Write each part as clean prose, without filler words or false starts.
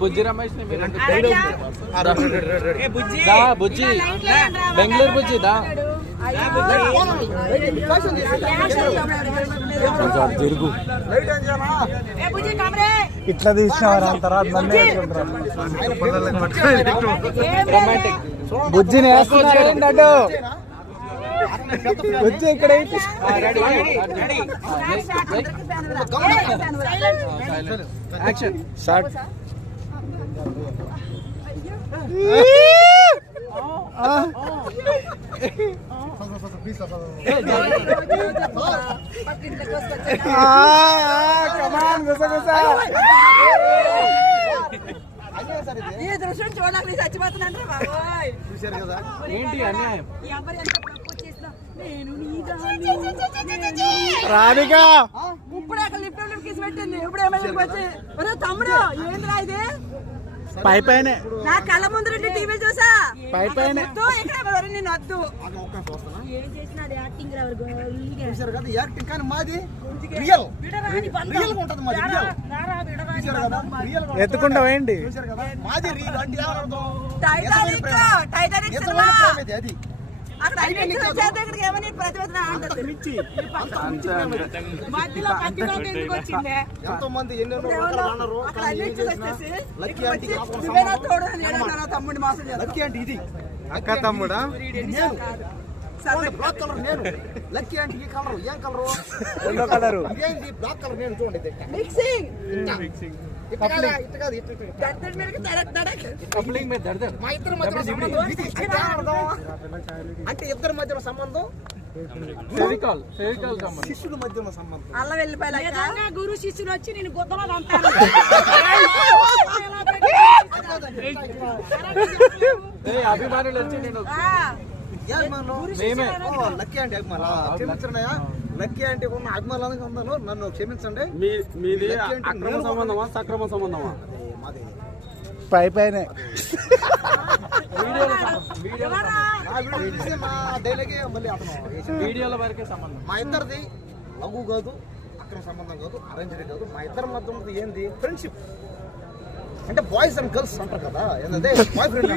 బుజ్జి రమేష్ బుజ్జి బెంగళూరు బుజ్జి దా తిరుగు ఇట్లా తీసినవారు అంత రొమాంటిక్ బుజ్జిని వేస్తున్నారండి అటు బుజ్జి ఇక్కడ యాక్షన్ షార్ట్ కమాన్ గుసగుసా ఈ దృశ్యం చూడాలి చచ్చిపోతున్నాను బాబాయ్. చూశారు కదా ఏంటి అన్యాయం. ఎవరు ఎంత ప్రపోజ్ చేసినా నేను రాధిక ఇప్పుడు అక్కడ లిఫ్ట్ కిసి పెట్టింది. ఇప్పుడు ఏమైనా తమ్ముడు ఏంద్రా ఇది పై పైన నా కళ్ళ ముందు టీవీ చూసా పై పైన ఇక్కడ నేను వద్దు ఏం చేసినాడు యాక్టింగ్ యాక్టింగ్ కానీ మాది రియల్ రియల్ ఉంటది మాది రియల్ ఎత్తుకుంటా వేయండి మాది రియల్ అంటే టైటానిక్ అది అక్కడ ఇక్కడికి ఏమని ప్రతివేదన ఎంతో మంది తమ్ముడి మాసం లక్కీ అంటే ఇది అక్క తమ్ముడా బ్లాక్ కలర్ నేను లక్కీ అంటే ఈ కలర్ ఏం కలరు రెండో కలరు ఇదేంటి బ్లాక్ కలర్ నేను చూడండి మిక్సింగ్ మా ఇద్దరి మధ్య సంబంధం అంటే ఇద్దరి మధ్యన సంబంధం శిష్యుల మధ్య సంబంధం అల్ల వెళ్ళిపోయి గురు శిష్యులు వచ్చి నేను గుద్దలో అంటాను అభిమానులు వచ్చి నేను లక్కీ అంటే క్షమించండియా లక్కీ అంటే ఉన్న అభిమానులంగా ఉన్నాను నన్ను క్షమించండి మీది అక్రమ సంబంధమా సక్రమ సంబంధమా పై పైన వీడియోల వరకే సంబంధం మా ఇద్దరిది లఘు కాదు అక్రమ సంబంధం కాదు అరేంజ్డ్ కాదు మా ఇద్దరి మధ్య ఉన్నది ఏంది ఫ్రెండ్షిప్ అంటే బాయ్స్ అండ్ గర్ల్స్ అంటారు కదా ఏంటంటే బాయ్ ఫ్రెండ్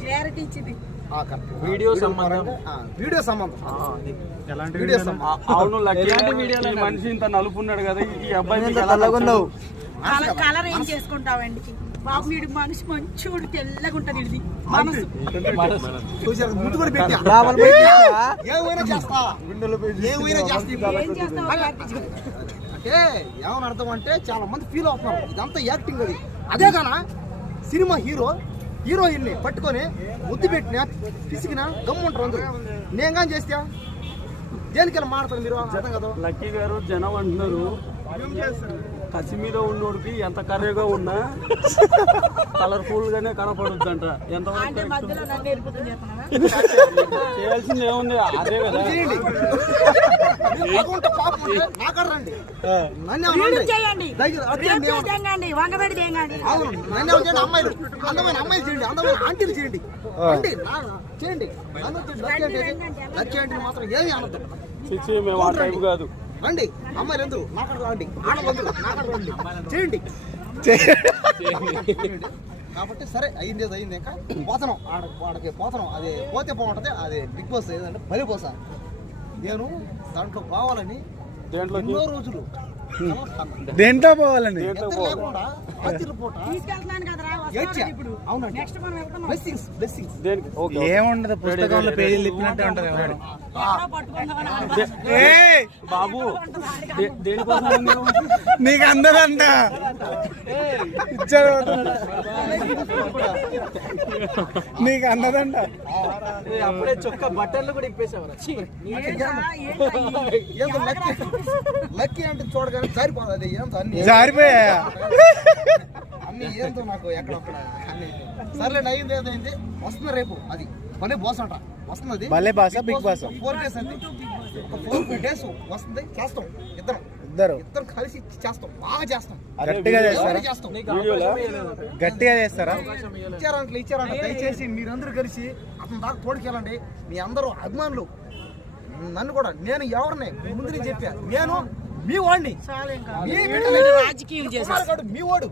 క్లారిటీ ఇచ్చింది వీడియో సంబంధం వీడియో సంబంధం ఎలాంటి వీడియో సంబంధం అవును వీడియో మనిషి ఇంత నలుపున్నాడు కదా ఈ అబ్బాయి తెల్లగున్నావు కలర్ ఏం చేసుకుంటావండి బాబు వీడు మనిషి మంచోడు తెల్లగా ఉంటది ఇది మనసు చూసారు ముందు కూడా పెట్టా ఏమైనా చేస్తా ఏమైనా చేస్తా అంటే ఏమని అర్థం అంటే చాలా మంది ఫీల్ అవుతున్నారు ఇదంతా యాక్టింగ్ అది అదే కానా సినిమా హీరోయిన్ ని పట్టుకొని ముద్దు పెట్టినా పిసికినా గమ్ముంటారు అందరూ నేను కానీ చేస్తా దేనికైనా మాడతారు మీరు అర్థం కదా లక్కీ గారు జనం అంటున్నారు కసి మీద ఉన్నోడికి ఎంత కర్రీగా ఉన్నా కలర్ఫుల్ గానే కనపడుద్దంట ఎంత చేయాల్సింది ఏముంది అదే కదా అమ్మాయిలు అందమైన అమ్మాయిలు చేయండి అందమైన ఆంటీలు చేయండి చేయండి లక్కీ అంటే మాత్రం ఏమి అనద్దు మేము ఆ టైప్ కాదు రండి అమ్మాయిలు ఎందుకు నాకడ రండి ఆడవాళ్ళు నాకడ రండి చేయండి కాబట్టి సరే అయింది అయింది ఇంకా పోతనం ఆడకి పోతనం అది పోతే బాగుంటది అది బిగ్ బాస్ ఏదంటే బలి పోసా నేను దాంట్లో పోవాలని ఎన్నో రోజులు దేంట్లో పోవాలని ఏముండదు పుస్తకంలో పేజీలు తిప్పినట్టే ఉంటది బాబు దేనికోసం నీకు అందదంట ఇచ్చాడు నీకు అందదంట అప్పుడే చొక్క బట్టలు కూడా ఇప్పేసేవారు లక్కీ అంటే చూడగానే జారిపోతుంది ఏంతో అన్ని జారిపోయా అన్ని ఏంతో నాకు ఎక్కడొక్కడ సర్లే అయింది ఏదైంది వస్తుంది రేపు అది భలే బాస్ అంట వస్తుంది భలే బాస్ బిగ్ బాస్ 4 days అంతే ఒక 4 days వస్తుంది చేస్తాం ఇద్దరు కలిసి చేస్తాం బాగా చేస్తాం గట్టిగా చేస్తారా గట్టిగా చేస్తారా ఇచ్చారంట దయచేసి మీరందరూ కలిసి అతని దాకా తోడుకెళ్ళండి మీ అందరూ అభిమానులు నన్ను కూడా నేను ఎవరిని ముందు నేను చెప్పా నేను మీ వాడిని చాలా ఇంకా మీ బిడ్డని రాజకీయం చేసి మీ వాడు